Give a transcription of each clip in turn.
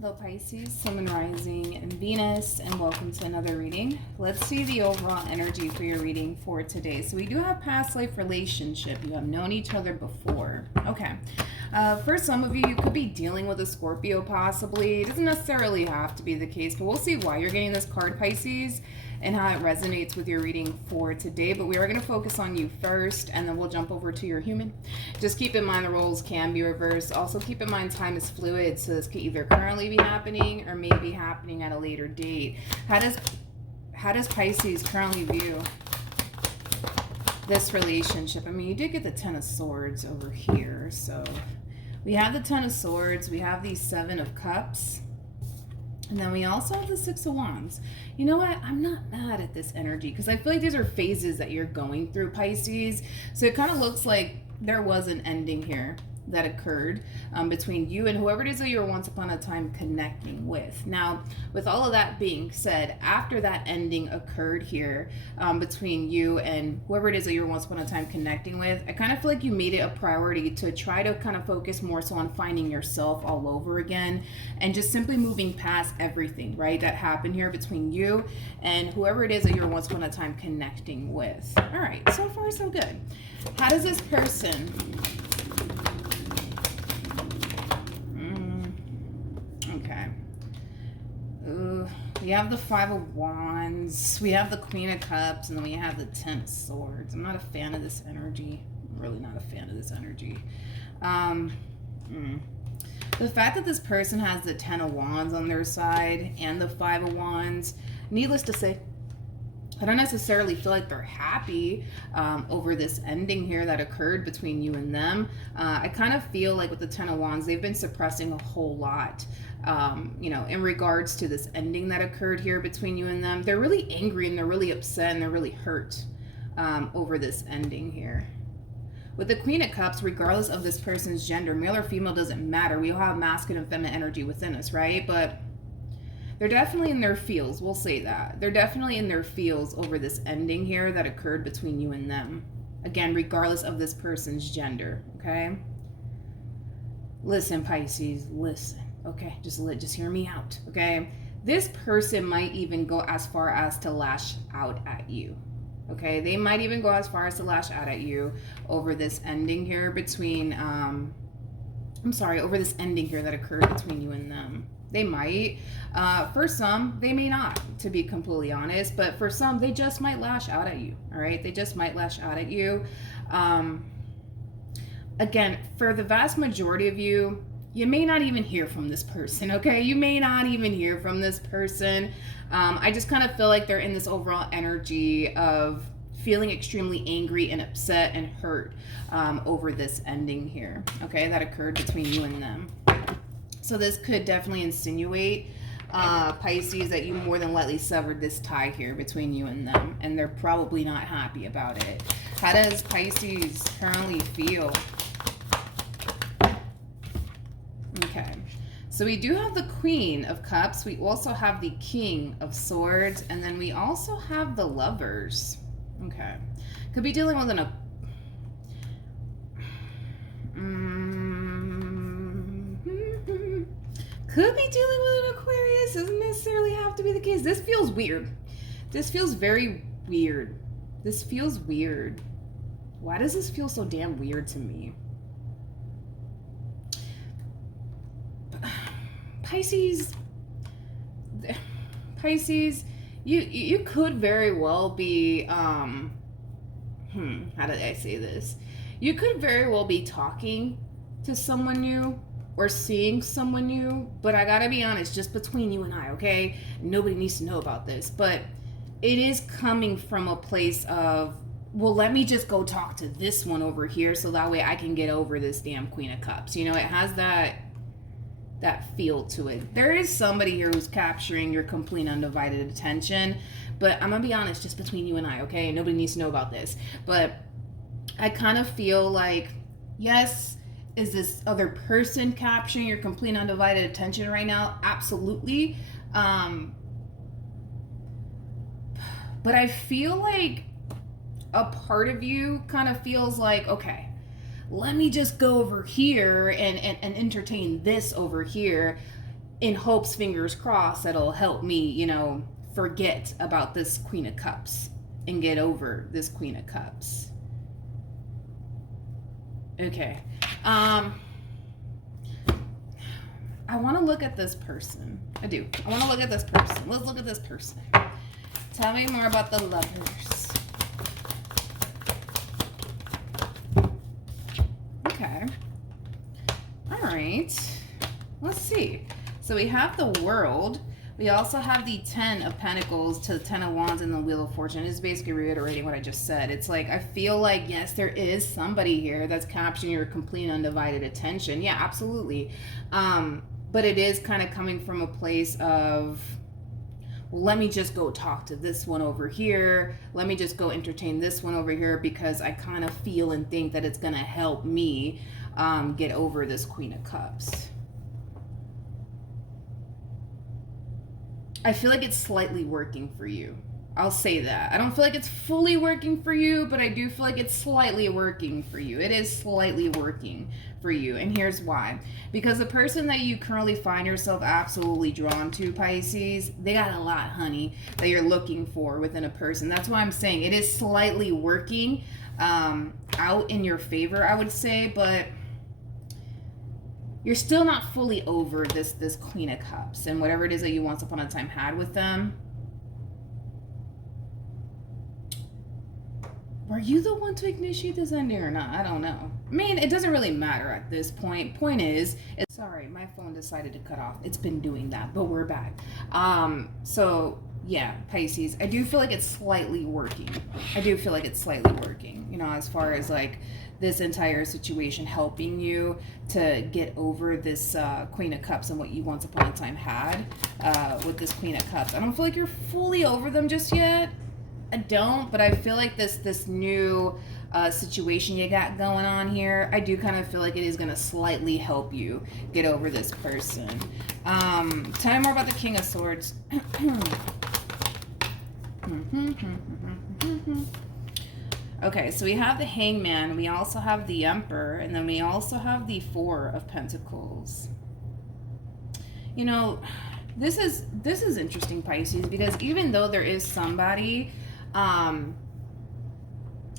Hello Pisces, Sun and Rising, and Venus, and welcome to another reading. Let's see the overall energy for your reading for today. So we do have past life relationship. You have known each other before. Okay. For some of you, you could be dealing with a Scorpio possibly. It doesn't necessarily have to be the case, but we'll see why you're getting this card, Pisces, and how it resonates with your reading for today. But we are going to focus on you first, and then we'll jump over to your human. Just keep in mind the roles can be reversed. Also keep in mind time is fluid, so this could either currently be happening or maybe happening at a later date. How does Pisces currently view this relationship? I mean, you did get the Ten of Swords over here, so we have the Ten of Swords, we have the Seven of Cups, and then we also have the Six of Wands. You know what? I'm not mad at this energy because I feel like these are phases that you're going through, Pisces. So it kind of looks like there was an ending here that occurred between you and whoever it is that you were once upon a time connecting with. Now, with all of that being said, after that ending occurred here between you and whoever it is that you were once upon a time connecting with, I kind of feel like you made it a priority to try to kind of focus more so on finding yourself all over again and just simply moving past everything, right, that happened here between you and whoever it is that you were once upon a time connecting with. All right, so far so good. How does this person... Okay. We have the Five of Wands, we have the Queen of Cups, and then we have the Ten of Swords. I'm not a fan of this energy. I'm really not a fan of this energy. The fact that this person has the Ten of Wands on their side and the Five of Wands, needless to say, I don't necessarily feel like they're happy over this ending here that occurred between you and them. I kind of feel like with the Ten of Wands, they've been suppressing a whole lot, in regards to this ending that occurred here between you and them. They're really angry and they're really upset and they're really hurt over this ending here. With the Queen of Cups, regardless of this person's gender, male or female doesn't matter. We all have masculine and feminine energy within us, right? But they're definitely in their feels. We'll say that. They're definitely in their feels over this ending here that occurred between you and them. Again, regardless of this person's gender, okay? Listen, Pisces, listen, okay? Just hear me out, okay? This person might even go as far as to lash out at you, okay? They might even go as far as to lash out at you over this ending here between, over this ending here that occurred between you and them. They might. For some, they may not, to be completely honest. But for some, they just might lash out at you, all right? They just might lash out at you. Again, for the vast majority of you, you may not even hear from this person, okay? You may not even hear from this person. I just kind of feel like they're in this overall energy of feeling extremely angry and upset and hurt over this ending here, okay, that occurred between you and them. So this could definitely insinuate, Pisces, that you more than likely severed this tie here between you and them, and they're probably not happy about it. How does Pisces currently feel? Okay, so we do have the Queen of Cups. We also have the King of Swords, and then we also have the Lovers. Okay, could be dealing with an could be dealing with an Aquarius. Doesn't necessarily have to be the case. This feels weird. This feels very weird. This feels weird. Why does this feel so damn weird to me? Pisces, you could very well be, how did I say this? You could very well be talking to someone new or seeing someone new, but I gotta be honest, just between you and I, okay? Nobody needs to know about this, but it is coming from a place of, well, let me just go talk to this one over here so that way I can get over this damn Queen of Cups. You know, it has that feel to it. There is somebody here who's capturing your complete undivided attention, but I'm gonna be honest, just between you and I, okay? Nobody needs to know about this, but I kind of feel like, yes, is this other person capturing your complete undivided attention right now? Absolutely. But I feel like a part of you kind of feels like, okay, let me just go over here and entertain this over here in hopes, fingers crossed, that'll help me, you know, forget about this Queen of Cups and get over this Queen of Cups. Okay. I want to look at this person. I do. I want to look at this person. Let's look at this person. Tell me more about the Lovers. Okay. All right. Let's see. So we have the World. We also have the 10 of Pentacles to the 10 of Wands and the Wheel of Fortune. It's basically reiterating what I just said. It's like, I feel like, yes, there is somebody here that's capturing your complete undivided attention. Yeah, absolutely. But it is kind of coming from a place of, well, let me just go talk to this one over here. Let me just go entertain this one over here because I kind of feel and think that it's going to help me get over this Queen of Cups. I feel like it's slightly working for you. I'll say that. I don't feel like it's fully working for you, but I do feel like it's slightly working for you. It is slightly working for you. And here's why. Because the person that you currently find yourself absolutely drawn to, Pisces, they got a lot, honey, that you're looking for within a person. That's why I'm saying it is slightly working out in your favor, I would say, but you're still not fully over this Queen of Cups and whatever it is that you once upon a time had with them. Were you the one to initiate this ending or not? I don't know. I mean, it doesn't really matter at this point. Point is, sorry, my phone decided to cut off. It's been doing that, but we're back. So yeah, Pisces, I do feel like it's slightly working. I do feel like it's slightly working, you know, as far as like this entire situation helping you to get over this Queen of Cups and what you once upon a time had with this Queen of Cups. I don't feel like you're fully over them just yet. I don't, but I feel like this new situation you got going on here, I do kind of feel like it is going to slightly help you get over this person. Tell me more about the King of Swords. Okay, so we have the Hangman, we also have the Emperor, and then we also have the Four of Pentacles. You know, this is interesting, Pisces, because even though there is somebody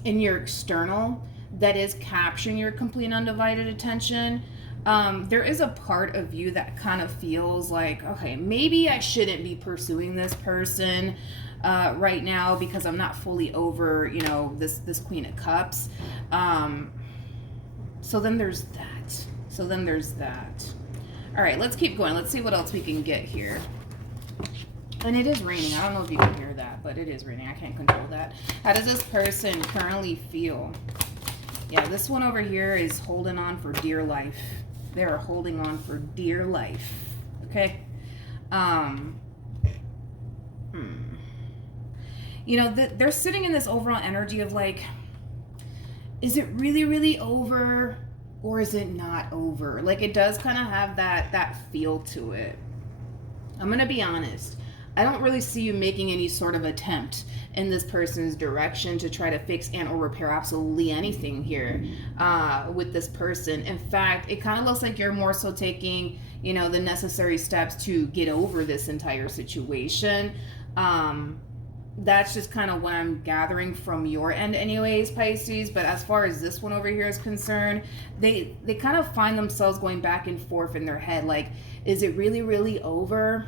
in your external that is capturing your complete and undivided attention, there is a part of you that kind of feels like, okay, maybe I shouldn't be pursuing this person right now because I'm not fully over, you know, this Queen of Cups. So then there's that. All right, let's keep going. Let's see what else we can get here. And it is raining. I don't know if you can hear that, but it is raining. I can't control that. How does this person currently feel? Yeah, this one over here is holding on for dear life. They are holding on for dear life. Okay? You know, they're sitting in this overall energy of like, is it really, really over or is it not over? Like, it does kind of have that feel to it. I'm going to be honest. I don't really see you making any sort of attempt in this person's direction to try to fix and or repair absolutely anything here with this person. In fact, it kind of looks like you're more so taking, you know, the necessary steps to get over this entire situation. That's just kind of what I'm gathering from your end anyways, Pisces. But as far as this one over here is concerned, they kind of find themselves going back and forth in their head. Like, is it really, really over?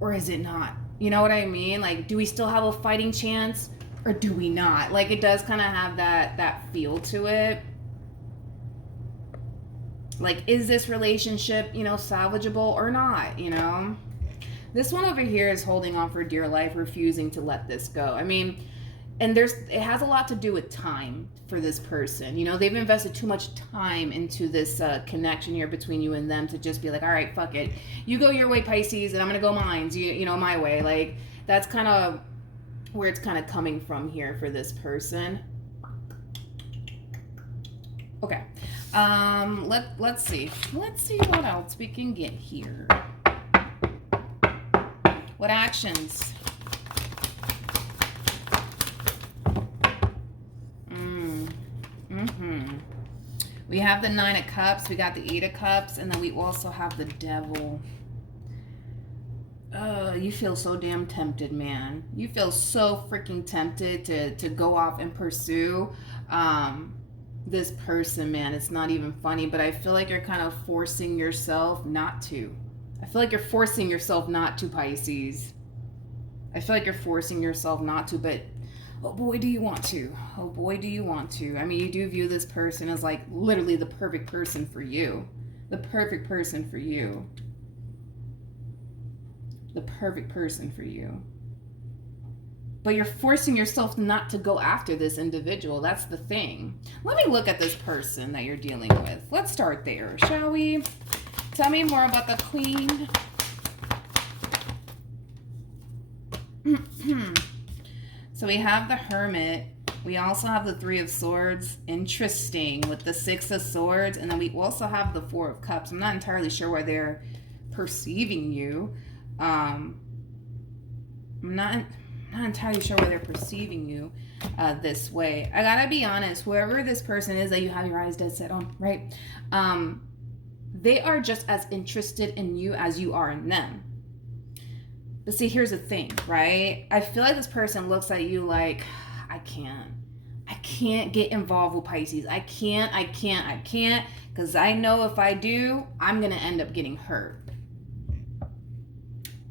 Or is it not? You know what I mean? Like, do we still have a fighting chance or do we not? Like, it does kind of have that feel to it. Like, is this relationship, you know, salvageable or not, you know? This one over here is holding on for dear life, refusing to let this go. I mean, and it has a lot to do with time for this person. You know, they've invested too much time into this connection here between you and them to just be like, all right, fuck it. You go your way, Pisces, and I'm going to go mine, you know, my way. Like, that's kind of where it's kind of coming from here for this person. Okay. Let's see. Let's see what else we can get here. What actions? We have the 9 of Cups, we got the 8 of Cups, and then we also have the Devil. You feel so damn tempted, man. You feel so freaking tempted to go off and pursue this person, man. It's not even funny, but I feel like you're kind of forcing yourself not to. I feel like you're forcing yourself not to, Pisces. I feel like you're forcing yourself not to, but oh boy, do you want to. Oh boy, do you want to. I mean, you do view this person as like literally the perfect person for you. The perfect person for you. The perfect person for you. But you're forcing yourself not to go after this individual. That's the thing. Let me look at this person that you're dealing with. Let's start there, shall we? Tell me more about the Queen. So we have the Hermit. We also have the 3 of Swords. Interesting, with the 6 of Swords. And then we also have the 4 of Cups. I'm not entirely sure why they're perceiving you. I'm not entirely sure why they're perceiving you this way. I gotta be honest, whoever this person is that you have your eyes dead set on, right? They are just as interested in you as you are in them. But see, here's the thing, right? I feel like this person looks at you like, I can't get involved with Pisces. I can't, because I know if I do, I'm gonna end up getting hurt.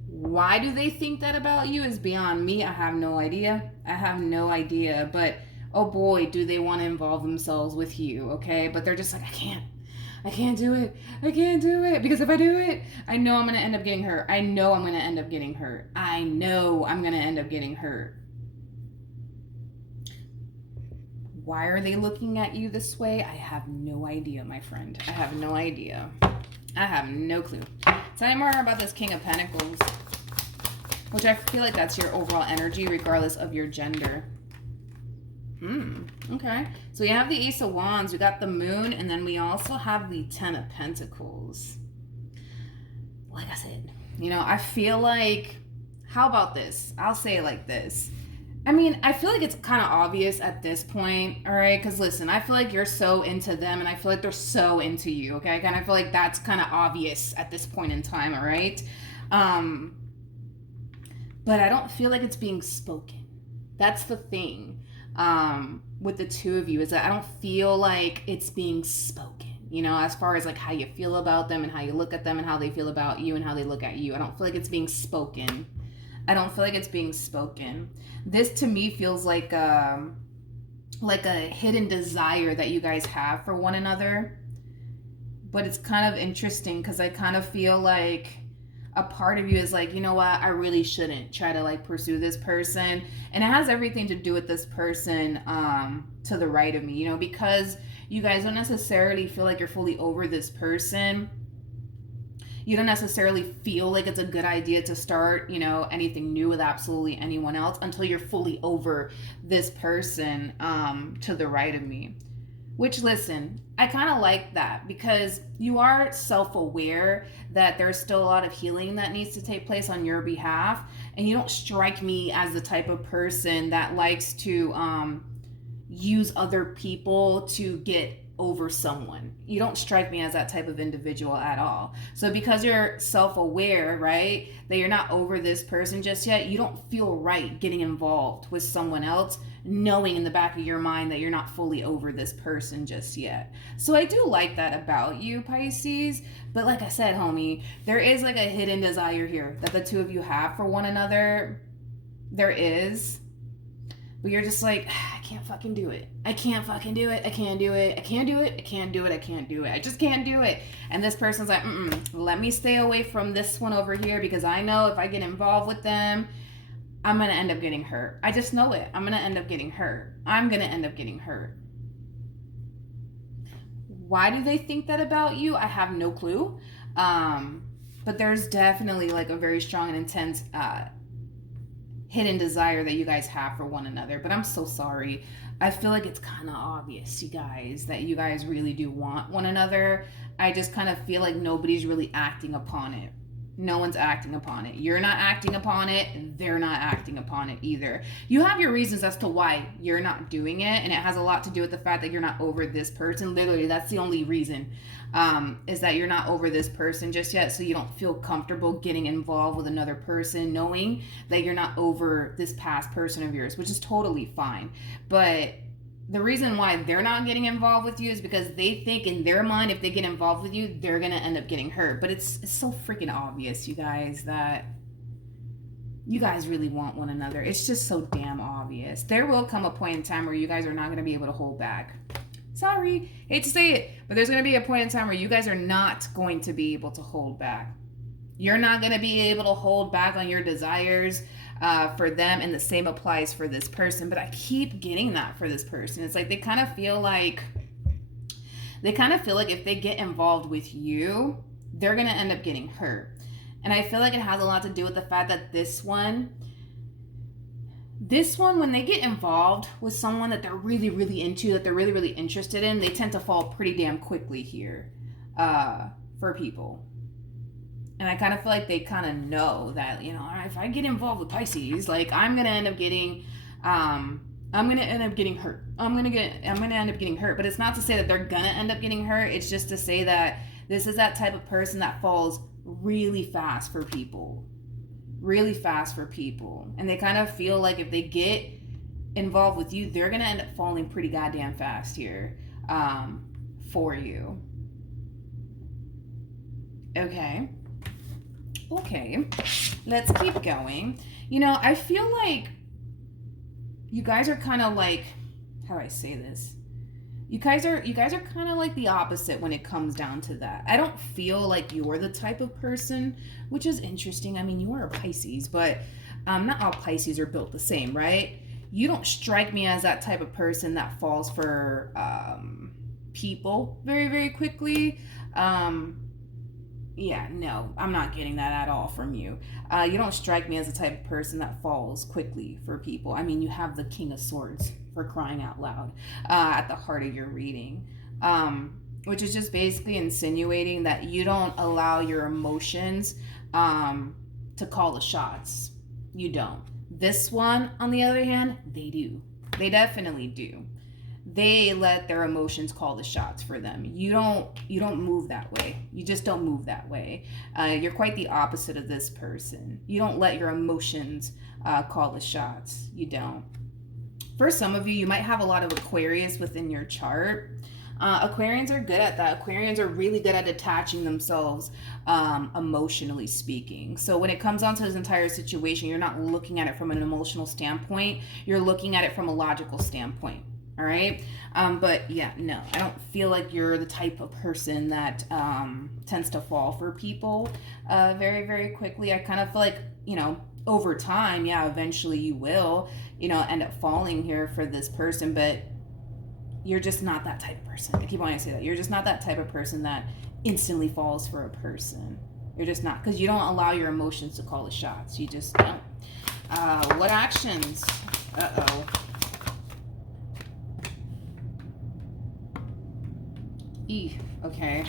Why do they think that about you is beyond me. I have no idea. But oh boy, do they want to involve themselves with you, okay? But they're just like, I can't do it. Because if I do it, I know I'm going to end up getting hurt. Why are they looking at you this way? I have no idea, my friend. I have no idea. I have no clue. Tell me more about this King of Pentacles, which I feel like that's your overall energy regardless of your gender. Okay. So we have the Ace of Wands, we got the Moon, and then we also have the 10 of Pentacles. Like I said, you know, I feel like, how about this? I'll say it like this. I mean, I feel like it's kind of obvious at this point, all right? Because listen, I feel like you're so into them, and I feel like they're so into you, okay? I kind of feel like that's kind of obvious at this point in time, all right? But I don't feel like it's being spoken. That's the thing with the two of you, is that I don't feel like it's being spoken, you know, as far as like how you feel about them and how you look at them and how they feel about you and how they look at you. I don't feel like it's being spoken. This to me feels like a hidden desire that you guys have for one another. But it's kind of interesting because I kind of feel like a part of you is like, you know what, I really shouldn't try to like pursue this person. And it has everything to do with this person to the right of me, you know, because you guys don't necessarily feel like you're fully over this person. You don't necessarily feel like it's a good idea to start, you know, anything new with absolutely anyone else until you're fully over this person to the right of me. Which, listen, I kind of like that because you are self-aware that there's still a lot of healing that needs to take place on your behalf. And you don't strike me as the type of person that likes to use other people to get over someone. You don't strike me as that type of individual at all. So because you're self-aware, right, that you're not over this person just yet, you don't feel right getting involved with someone else, knowing in the back of your mind that you're not fully over this person just yet. So I do like that about you, Pisces. But like I said, homie, there is like a hidden desire here that the two of you have for one another. There is. But you're just like, I can't fucking do it. I can't do it. I just can't do it. And this person's like, let me stay away from this one over here because I know if I get involved with them, I'm going to end up getting hurt. I just know it. I'm going to end up getting hurt. Why do they think that about you? I have no clue. But there's definitely like a very strong and intense hidden desire that you guys have for one another. But I'm so sorry. I feel like it's kind of obvious, you guys, that you guys really do want one another. I just kind of feel like nobody's really acting upon it. No one's acting upon it. You're not acting upon it. They're not acting upon it either. You have your reasons as to why you're not doing it, and it has a lot to do with the fact that you're not over this person. Literally, that's the only reason, is that you're not over this person just yet, so you don't feel comfortable getting involved with another person, knowing that you're not over this past person of yours, which is totally fine. But the reason why they're not getting involved with you is because they think in their mind, if they get involved with you, they're going to end up getting hurt. But it's so freaking obvious, you guys, that you guys really want one another. It's just so damn obvious. There will come a point in time where you guys are not going to be able to hold back. Sorry, hate to say it, but there's going to be a point in time where you guys are not going to be able to hold back. You're not going to be able to hold back on your desires for them, and the same applies for this person. But I keep getting that for this person. It's like they kind of feel like if they get involved with you, they're going to end up getting hurt. And I feel like it has a lot to do with the fact that this one, when they get involved with someone that they're really, really into, that they're really, really interested in, they tend to fall pretty damn quickly here for people. And I kind of feel like they kind of know that, you know, if I get involved with Pisces, like I'm going to end up getting hurt. I'm going to end up getting hurt. But it's not to say that they're going to end up getting hurt. It's just to say that this is that type of person that falls really fast for people. Really fast for people. And they kind of feel like if they get involved with you, they're going to end up falling pretty goddamn fast here for you. Okay, let's keep going. You know, I feel like you guys are kind of like, how do I say this? You guys are kind of like the opposite when it comes down to that. I don't feel like you're the type of person, which is interesting. I mean, you are a Pisces, but not all Pisces are built the same, right? You don't strike me as that type of person that falls for people very, very quickly. Yeah, no, I'm not getting that at all from you. You don't strike me as the type of person that falls quickly for people. I mean, you have the King of Swords, for crying out loud, at the heart of your reading, which is just basically insinuating that you don't allow your emotions to call the shots. You don't. This one, on the other hand, they do. They definitely do. They let their emotions call the shots for them. You don't move that way. You just don't move that way. You're quite the opposite of this person. You don't let your emotions call the shots. You don't. For some of you, you might have a lot of Aquarius within your chart. Aquarians are good at that. Aquarians are really good at attaching themselves emotionally speaking. So when it comes down to this entire situation, you're not looking at it from an emotional standpoint. You're looking at it from a logical standpoint. All right. But yeah, no, I don't feel like you're the type of person that tends to fall for people very, very quickly. I kind of feel like, you know, over time, yeah, eventually you will, you know, end up falling here for this person, but you're just not that type of person. I keep wanting to say that. You're just not that type of person that instantly falls for a person. You're just not, because you don't allow your emotions to call the shots. You just don't. What actions? Uh-oh. Okay.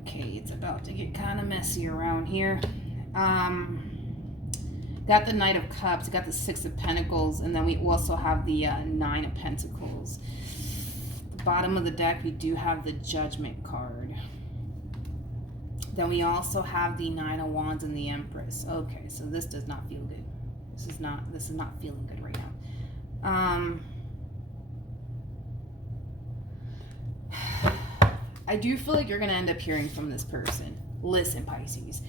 Okay, it's about to get kind of messy around here. Got the Knight of Cups, got the Six of Pentacles, and then we also have the Nine of Pentacles. The bottom of the deck, we do have the Judgment card. Then we also have the Nine of Wands and the Empress. Okay, so this does not feel good. This is not feeling good right now. I do feel like you're going to end up hearing from this person. Listen, Pisces.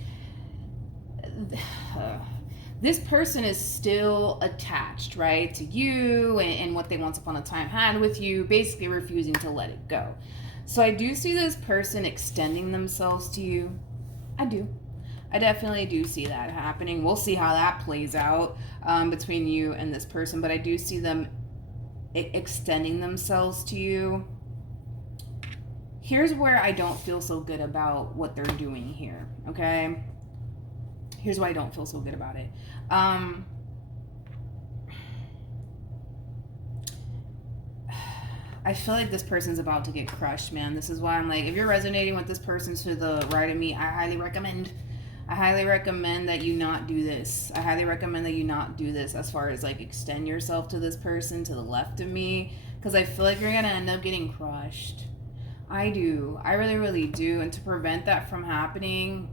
This person is still attached, right, to you and what they once upon a time had with you, basically refusing to let it go. So I do see this person extending themselves to you. I do. I definitely do see that happening. We'll see how that plays out between you and this person, but I do see them extending themselves to you. Here's where I don't feel so good about what they're doing here, okay? Here's why I don't feel so good about it. I I feel like this person's about to get crushed, man. This is why I'm like, if you're resonating with this person to the right of me, I highly recommend that you not do this. I highly recommend that you not do this as far as like extend yourself to this person to the left of me, because I feel like you're going to end up getting crushed. I do. I really, really do. And to prevent that from happening,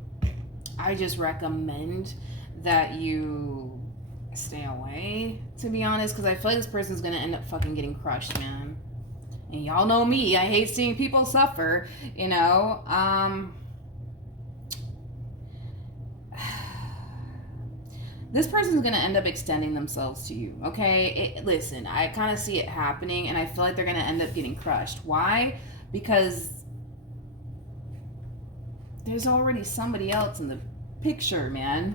I just recommend that you stay away, to be honest, because I feel like this person's going to end up fucking getting crushed, man. And y'all know me. I hate seeing people suffer, you know. This person's going to end up extending themselves to you, okay? Listen, I kind of see it happening, and I feel like they're going to end up getting crushed. Why? Because there's already somebody else in the picture, man.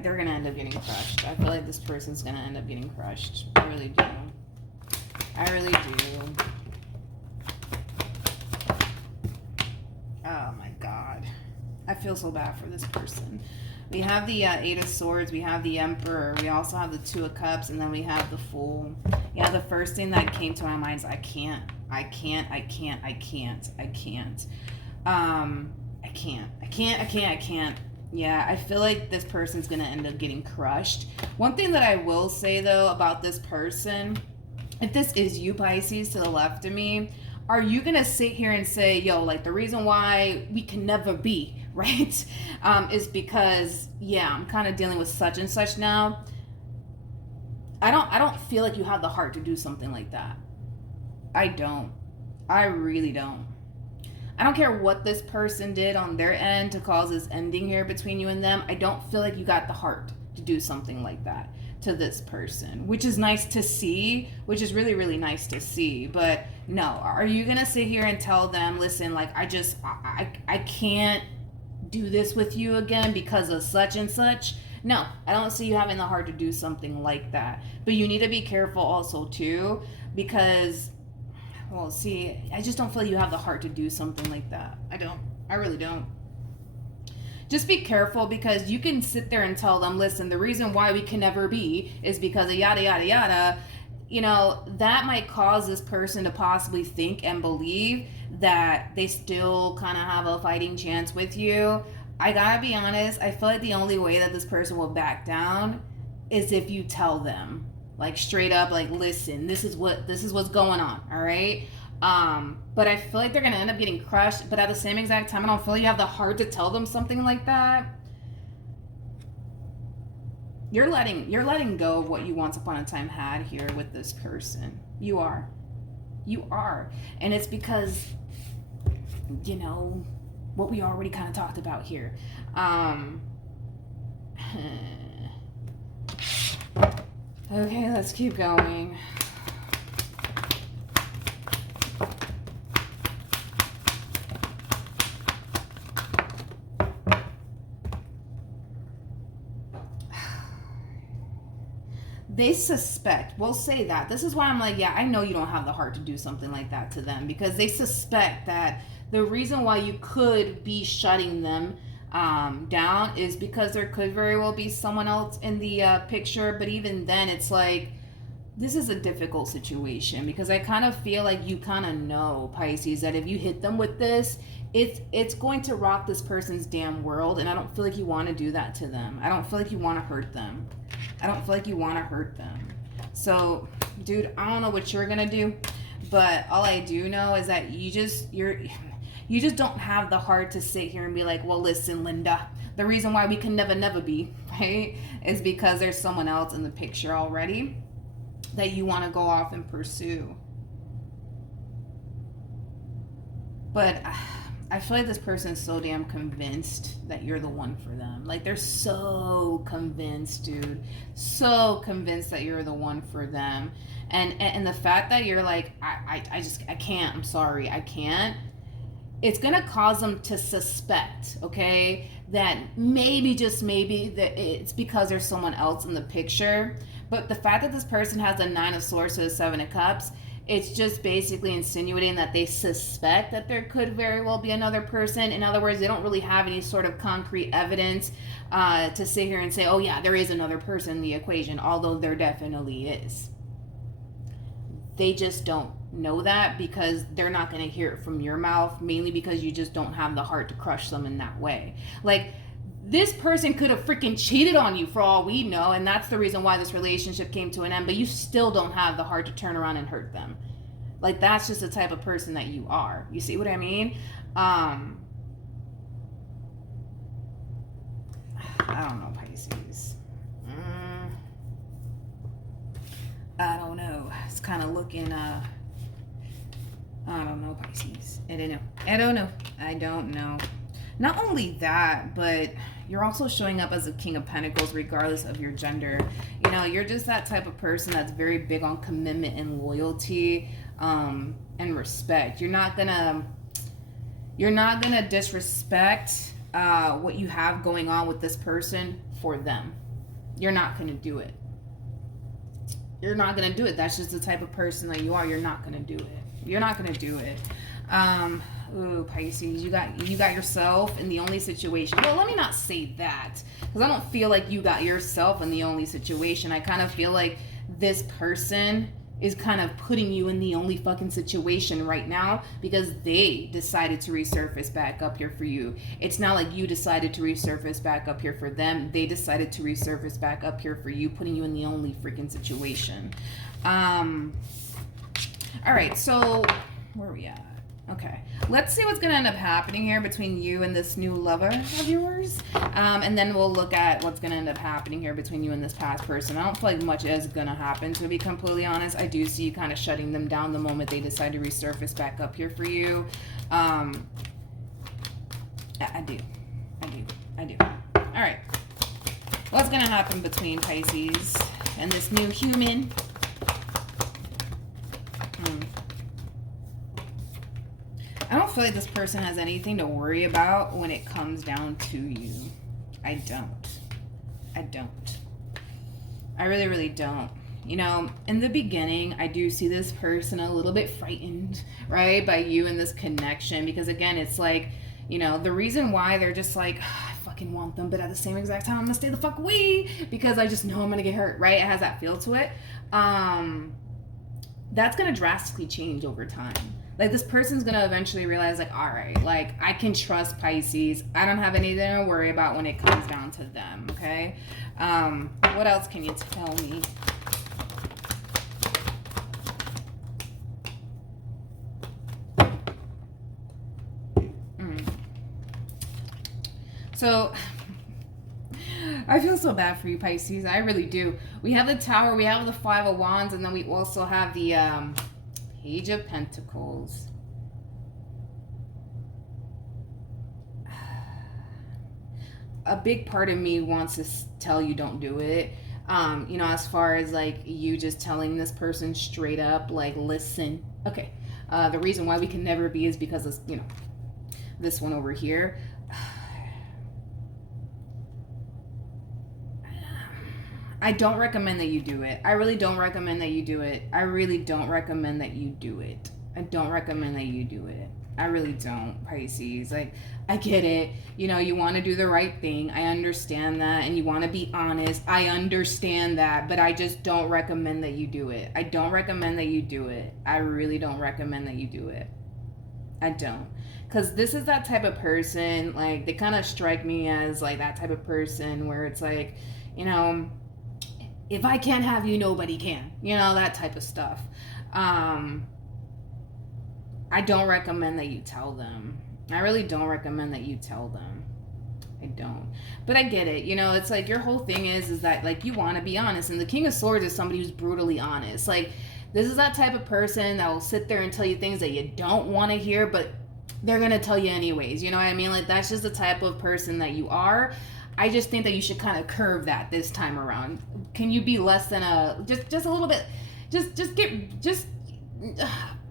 They're going to end up getting crushed. I feel like this person's going to end up getting crushed. I really do. I really do. Oh my God. I feel so bad for this person. We have the Eight of Swords. We have the Emperor. We also have the Two of Cups. And then we have the Fool. Yeah, the first thing that came to my mind is I can't. Yeah, I feel like this person's going to end up getting crushed. One thing that I will say, though, about this person, if this is you, Pisces, to the left of me, are you going to sit here and say, yo, like, the reason why we can never be, right, is because, yeah, I'm kind of dealing with such and such now. I don't feel like you have the heart to do something like that. I don't. I really don't. I don't care what this person did on their end to cause this ending here between you and them. I don't feel like you got the heart to do something like that to this person, which is nice to see, which is really, really nice to see. But no, are you going to sit here and tell them, listen, like, I can't do this with you again because of such and such? No, I don't see you having the heart to do something like that. But you need to be careful also, too, because, well, see, I just don't feel you have the heart to do something like that. I don't. I really don't. Just be careful, because you can sit there and tell them, listen, the reason why we can never be is because of yada, yada, yada. You know, that might cause this person to possibly think and believe that they still kind of have a fighting chance with you. I gotta be honest, I feel like the only way that this person will back down is if you tell them, like, straight up, like, listen, this is what's going on, all right? But I feel like they're gonna end up getting crushed, but at the same exact time, I don't feel like you have the heart to tell them something like that. You're letting go of what you once upon a time had here with this person. You are. And it's because, you know, what we already kind of talked about here. Okay, let's keep going. They suspect. We'll say that. This is why I'm like, yeah, I know you don't have the heart to do something like that to them, because they suspect that the reason why you could be shutting them down is because there could very well be someone else in the picture. But even then, it's like, this is a difficult situation, because I kind of feel like you kind of know, Pisces, that if you hit them with this, it's going to rock this person's damn world. And I don't feel like you want to do that to them. I don't feel like you want to hurt them. So, dude, I don't know what you're gonna do, but all I do know is that you just don't have the heart to sit here and be like, well, listen, Linda, the reason why we can never be, right, is because there's someone else in the picture already that you want to go off and pursue. But I feel like this person is so damn convinced that you're the one for them. Like, they're so convinced, dude. So convinced that you're the one for them. And the fact that you're like, I can't, I'm sorry, I can't. It's going to cause them to suspect, okay, that maybe, just maybe, that it's because there's someone else in the picture. But the fact that this person has the Nine of Swords to the Seven of Cups, It's just basically insinuating that they suspect that there could very well be another person. In other words, they don't really have any sort of concrete evidence to sit here and say, oh yeah, there is another person in the equation, although there definitely is. They just don't know that because they're not going to hear it from your mouth, mainly because you just don't have the heart to crush them in that way. Like, this person could have freaking cheated on you for all we know, and that's the reason why this relationship came to an end, but you still don't have the heart to turn around and hurt them. Like, that's just the type of person that you are. You see what I mean? I don't know, Pisces. I don't know. It's kind of looking, I don't know, Pisces. I don't know. Not only that, but you're also showing up as a King of Pentacles regardless of your gender. You know, you're just that type of person that's very big on commitment and loyalty, and respect. You're not gonna disrespect what you have going on with this person for them. You're not gonna do it. You're not gonna do it. That's just the type of person that you are. You're not gonna do it. Ooh, Pisces, you got yourself in the only situation. Well, let me not say that, because I don't feel like you got yourself in the only situation. I kind of feel like this person is kind of putting you in the only fucking situation right now because they decided to resurface back up here for you. It's not like you decided to resurface back up here for them. They decided to resurface back up here for you, putting you in the only freaking situation. All right, so where are we at? Okay, let's see what's going to end up happening here between you and this new lover of yours. And then we'll look at what's going to end up happening here between you and this past person. I don't feel like much is going to happen, to be completely honest. I do see you kind of shutting them down the moment they decide to resurface back up here for you. I do. All right. What's going to happen between Pisces and this new human? I don't feel like this person has anything to worry about when it comes down to you. I don't. I really, really don't. You know, in the beginning, I do see this person a little bit frightened, right, by you and this connection. Because, again, it's like, you know, the reason why they're just like, I fucking want them, but at the same exact time, I'm going to stay the fuck away because I just know I'm going to get hurt, right? It has that feel to it. That's going to drastically change over time. Like, this person's going to eventually realize, like, all right, like, I can trust Pisces. I don't have anything to worry about when it comes down to them, okay? What else can you tell me? So, I feel so bad for you, Pisces. I really do. We have the Tower, we have the Five of Wands, and then we also have the Page of Pentacles. A big part of me wants to tell you don't do it. You know, as far as like you just telling this person straight up, like, listen, okay, the reason why we can never be is because of, you know, this one over here. I don't recommend that you do it. I really don't recommend that you do it. I really don't recommend that you do it. I don't recommend that you do it. I really don't, Pisces. Like, I get it. You know, you want to do the right thing. I understand that. And you want to be honest. I understand that. But I just don't recommend that you do it. I don't recommend that you do it. I really don't recommend that you do it. I don't. Because this is that type of person. Like, they kind of strike me as, like, that type of person where it's like, you know, if I can't have you, nobody can. You know, that type of stuff. I don't recommend that you tell them. I really don't recommend that you tell them. I don't. But I get it. You know, it's like your whole thing is that, like, you want to be honest. And the King of Swords is somebody who's brutally honest. Like, this is that type of person that will sit there and tell you things that you don't want to hear, but they're going to tell you anyways. You know what I mean? Like, that's just the type of person that you are. I just think that you should kind of curve that this time around. Can you be less than just a little bit,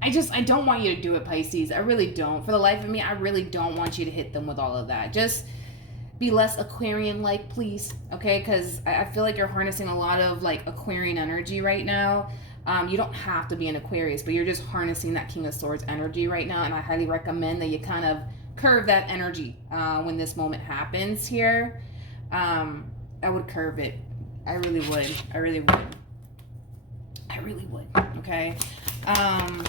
I don't want you to do it, Pisces. I really don't. For the life of me, I really don't want you to hit them with all of that. Just be less Aquarian-like, please. Okay? Because I feel like you're harnessing a lot of, like, Aquarian energy right now. You don't have to be an Aquarius, but you're just harnessing that King of Swords energy right now, and I highly recommend that you kind of curve that energy when this moment happens here. I would curve it. I really would. I really would. I really would. Okay. I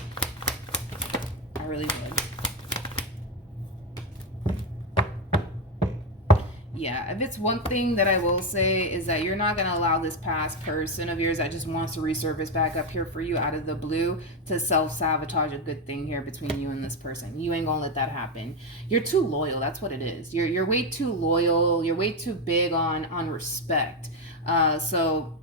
really would. Yeah, if it's one thing that I will say is that you're not going to allow this past person of yours that just wants to resurface back up here for you out of the blue to self-sabotage a good thing here between you and this person. You ain't going to let that happen. You're too loyal. That's what it is. You're way too loyal. You're way too big on respect. So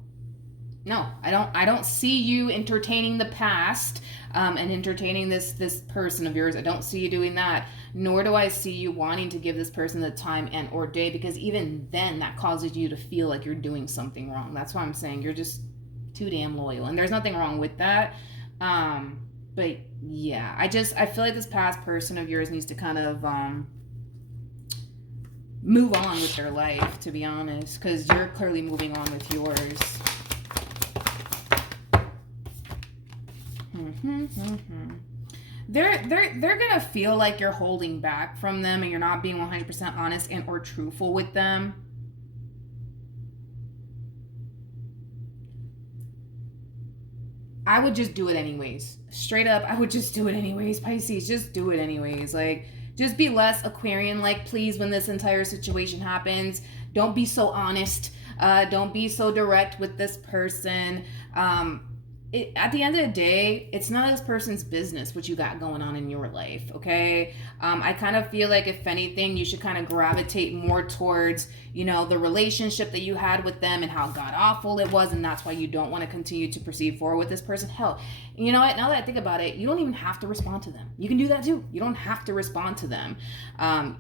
no, I don't see you entertaining the past and entertaining this person of yours. I don't see you doing that. Nor do I see you wanting to give this person the time and or day, because even then that causes you to feel like you're doing something wrong. That's why I'm saying you're just too damn loyal, and there's nothing wrong with that. But yeah, I feel like this past person of yours needs to kind of move on with their life, to be honest, because you're clearly moving on with yours. They're gonna feel like you're holding back from them and you're not being 100% honest and or truthful with them. I would just do it anyways. Straight up, I would just do it anyways, Pisces. Just do it anyways. Like, just be less Aquarian-like, please, when this entire situation happens. Don't be so honest. Don't be so direct with this person. At the end of the day, it's none of this person's business what you got going on in your life, okay? I kind of feel like, if anything, you should kind of gravitate more towards, the relationship that you had with them and how god-awful it was, and that's why you don't want to continue to proceed forward with this person. Hell, you know what? Now that I think about it, you don't even have to respond to them. You can do that too. You don't have to respond to them.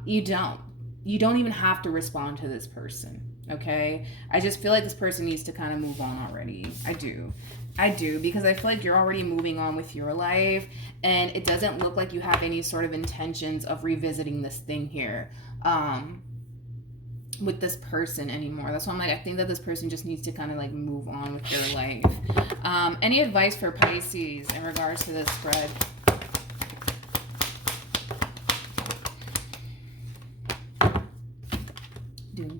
You don't even have to respond to this person, okay? I just feel like this person needs to kind of move on already. I do, because I feel like you're already moving on with your life, and it doesn't look like you have any sort of intentions of revisiting this thing here with this person anymore. That's why I'm like, I think that this person just needs to kind of like move on with their life. Any advice for Pisces in regards to this spread?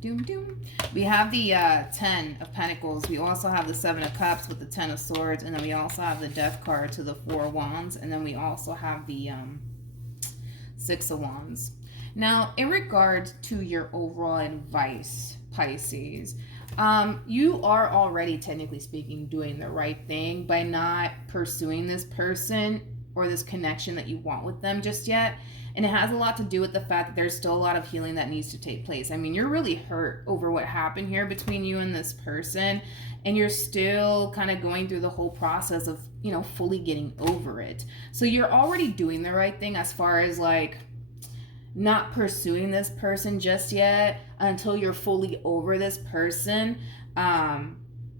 Doom. We have the 10 of Pentacles. We also have the 7 of Cups with the 10 of Swords. And then we also have the Death card to the 4 of Wands. And then we also have the 6 of Wands. Now, in regard to your overall advice, Pisces, you are already, technically speaking, doing the right thing by not pursuing this person or this connection that you want with them just yet. And it has a lot to do with the fact that there's still a lot of healing that needs to take place. I mean, you're really hurt over what happened here between you and this person, and you're still kind of going through the whole process of, fully getting over it. So you're already doing the right thing as far as like not pursuing this person just yet until you're fully over this person.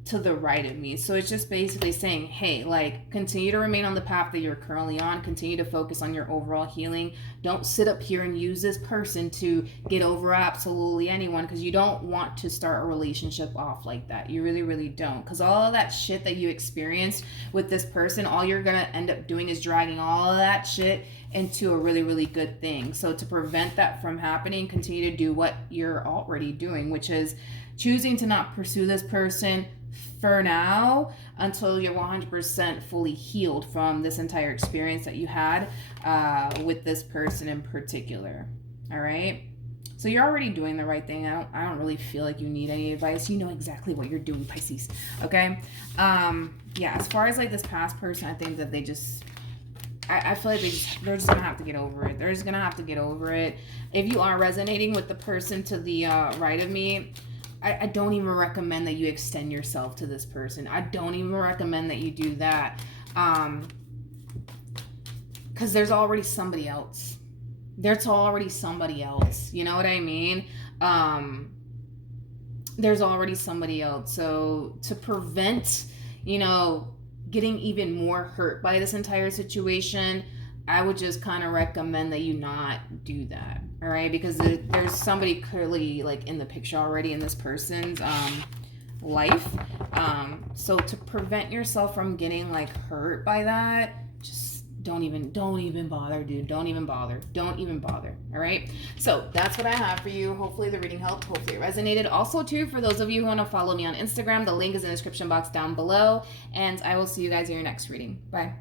To the right of me. So it's just basically saying, hey, like, continue to remain on the path that you're currently on. Continue to focus on your overall healing. Don't sit up here and use this person to get over absolutely anyone, because you don't want to start a relationship off like that. You really, really don't. Because all of that shit that you experienced with this person, all you're going to end up doing is dragging all of that shit into a really, really good thing. So to prevent that from happening, continue to do what you're already doing, which is choosing to not pursue this person for now until you're 100% fully healed from this entire experience that you had with this person in particular. All right, so you're already doing the right thing. I don't really feel like you need any advice. You know exactly what you're doing, Pisces. Okay. Yeah, as far as like this past person, I think that they just, I feel like they're just gonna have to get over it. They're just gonna have to get over it. If you are resonating with the person to the right of me, I don't even recommend that you extend yourself to this person. I don't even recommend that you do that. Because there's already somebody else. There's already somebody else. You know what I mean? There's already somebody else. So to prevent, getting even more hurt by this entire situation, I would just kind of recommend that you not do that. All right, because there's somebody clearly like in the picture already in this person's life, So to prevent yourself from getting like hurt by that, just don't even bother, dude. Don't even bother. All right. So that's what I have for you. Hopefully the reading helped. Hopefully it resonated. Also, too, for those of you who want to follow me on Instagram, the link is in the description box down below. And I will see you guys in your next reading. Bye.